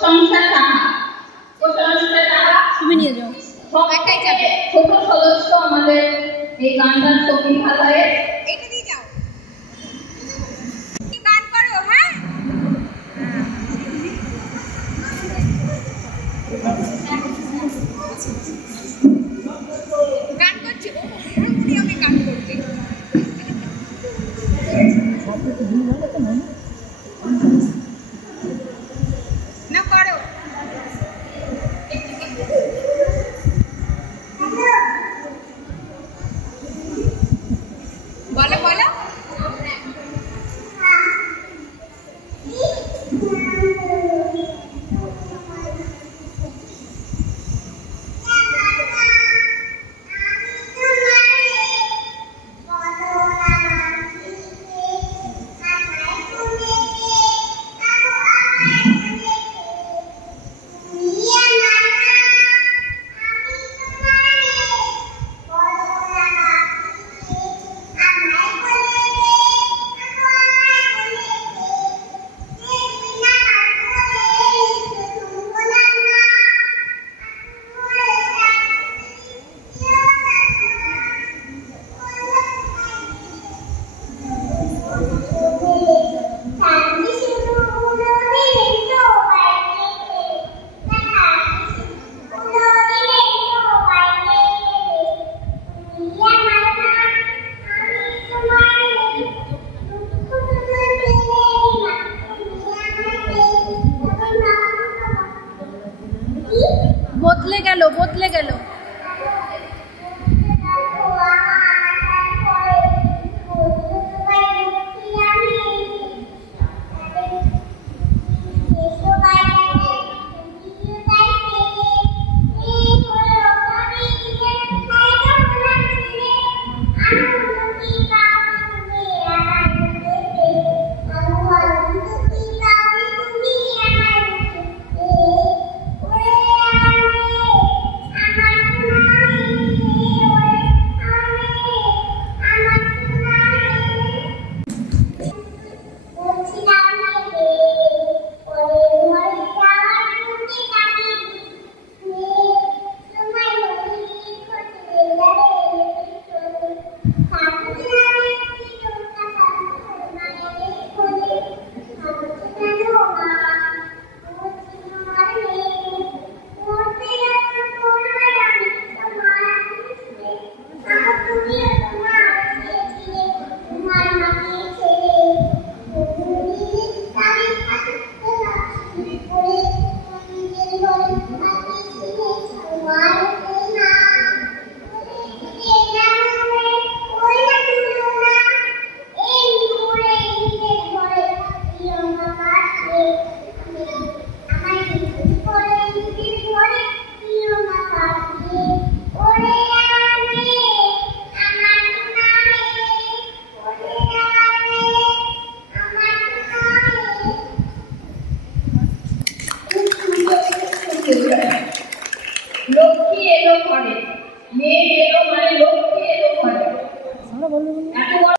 প্রশংসা সাহা, প্রশংসা সাহা তুমি নিয়ে যাও, একটাই যাবে। ছোট সদস্য আমাদের এই গানটার সঙ্গীতালয়ে। এটা দিয়ে যাও, গান করো। হ্যাঁ, গান করছি, উনি আমি গান করছি না, করো। বলো বলো। বদলে গেল, বদলে গেল। লক্ষ্মী এলো ঘরে, মেয়ে এলো মানে লক্ষ্মী এলো ঘরে।